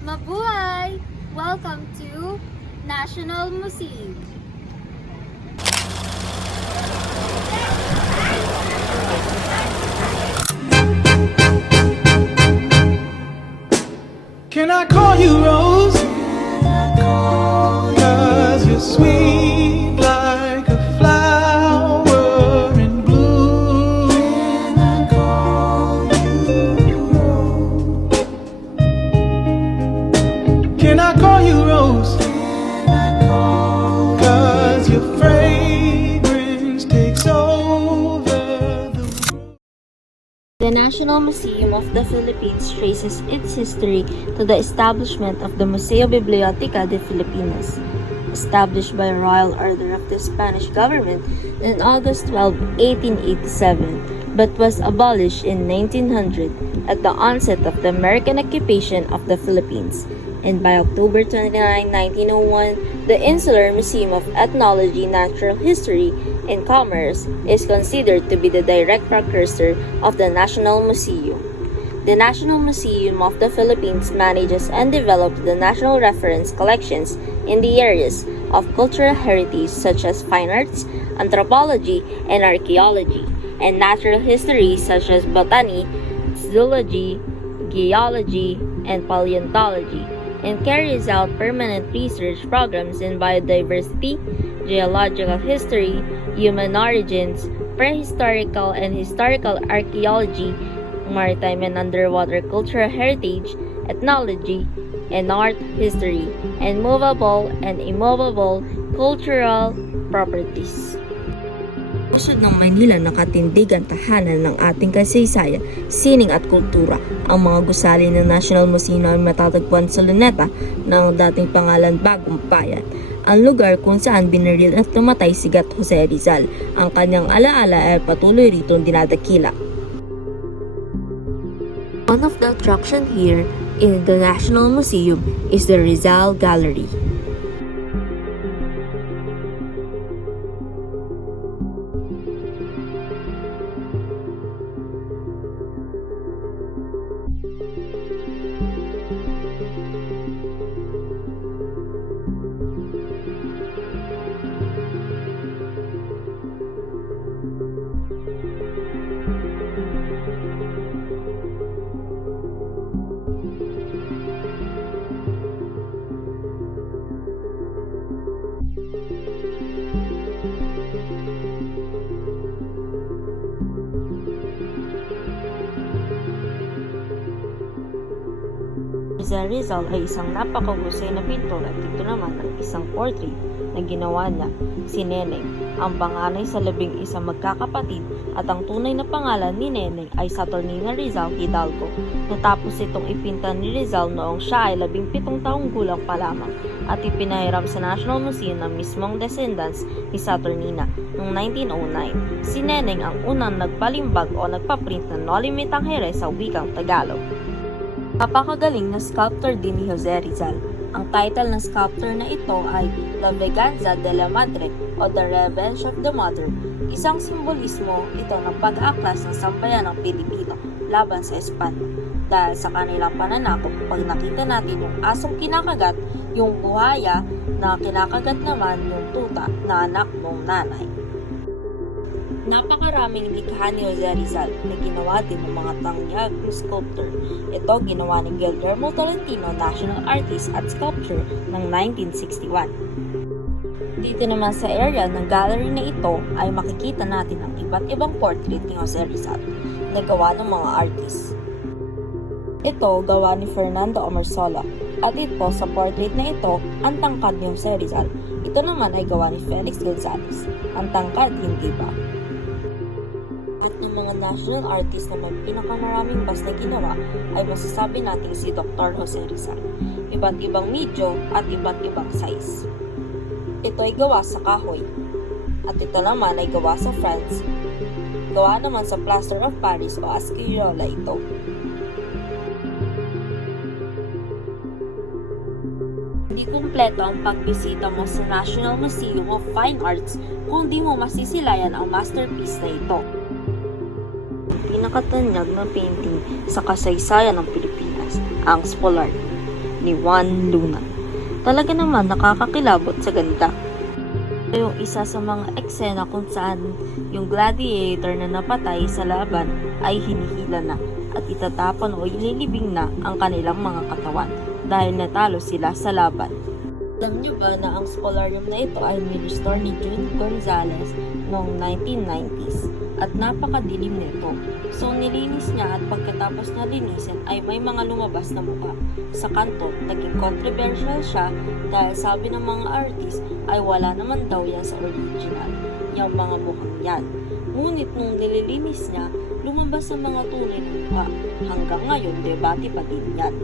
Mabuhay! Welcome to National Museum. Can I call you Rose? Cause you're sweet like a flower in bloom. Can I call you Rose? Cause your fragrance takes over the room. The National Museum of the Philippines traces its history to the establishment of the Museo Biblioteca de Filipinas, established by Royal Order of the Spanish government on August 12, 1887, but was abolished in 1900 at the onset of the American occupation of the Philippines. And by October 29, 1901, the Insular Museum of Ethnology, Natural History, and Commerce is considered to be the direct precursor of the National Museum. The National Museum of the Philippines manages and develops the national reference collections in the areas of cultural heritage such as fine arts, anthropology, and archaeology, and natural history such as botany, zoology, geology, and paleontology, and carries out permanent research programs in biodiversity, geological history, human origins, prehistorical and historical archaeology, maritime and underwater cultural heritage, ethnology, and art history, and movable and immovable cultural properties. Lungsod ng Maynila nakatindigan tahanan ng ating kasaysayan, sining at kultura. Ang mga gusali ng National Museum ay matatagpuan sa Luneta ng dating pangalan Bagong Bayan, ang lugar kung saan binaril at namatay si Gat Jose Rizal. Ang kanyang alaala ay patuloy rito dinadakila. One of the attraction here in the National Museum is the Rizal Gallery. Rizal ay isang napakahusay na pintor at ito naman ang isang portrait na ginawa niya, si Neneng, ang panganay sa 11 magkakapatid at ang tunay na pangalan ni Neneng ay Saturnina Rizal Hidalgo. Natapos itong ipinta ni Rizal noong siya ay 17 taong gulang pa lamang at ipinahiram sa National Museum ng mismong descendants ni Saturnina noong 1909. Si Neneng ang unang nagpalimbag o nagpaprint ng Noli Me Tangere sa wikang Tagalog. Napakagaling na sculptor din ni Jose Rizal. Ang title ng sculptor na ito ay La Venganza de la Madre o The Revenge of the Mother. Isang simbolismo ito ng pag-aaklas ng sambayan ng Pilipino laban sa Espanya. Dahil sa kanilang pananakop, pag nakita natin yung asong kinakagat, yung buhaya na kinakagat naman yung tuta na anak ng nanay. Napakaraming likha ni Jose Rizal na ginawa din ng mga tangyag sculptor. Ito ginawa ni Guillermo Tolentino, national artist at sculptor ng 1961. Dito naman sa area ng gallery na ito ay makikita natin ang iba't ibang portrait ni Jose Rizal na gawa ng mga artist. Ito gawa ni Fernando Omersola at ito sa portrait na ito ang tangkad ni Jose Rizal. Ito naman ay gawa ni Felix Gonzalez. Ang tangkad hindi ba? At ng mga national artist na may pinakamaraming bas na ginawa ay masasabi natin si Dr. Jose Rizal. Iba't ibang medyo at iba't ibang size. Ito ay gawa sa kahoy. At ito naman ay gawa sa France. Gawa naman sa plaster of Paris o Ascuriola ito. Hindi kumpleto ang pagbisita mo sa National Museum of Fine Arts kung di mo masisilayan ang masterpiece na ito. Pinakatanyag na painting sa kasaysayan ng Pilipinas, ang Spolart. ni Juan Luna. Talaga naman nakakakilabot sa ganda. Yung isa sa mga eksena kung saan yung gladiator na napatay sa laban ay hinihila na at itatapon o ililibing na ang kanilang mga katawan dahil natalo sila sa laban. Alam niyo ba na ang spolarium na ito ay ni-restore ni Jude Gonzalez noong 1990s at napakadilim nito. So nilinis niya at pagkatapos na linisin ay may mga lumabas na mukha. Sa kanto, naging controversial siya dahil sabi ng mga artist ay wala naman daw yan sa original, yung mga mukhang yan. Ngunit nung nililinis niya, lumabas ang mga tunay na mukha. Hanggang ngayon, debate pa din yan.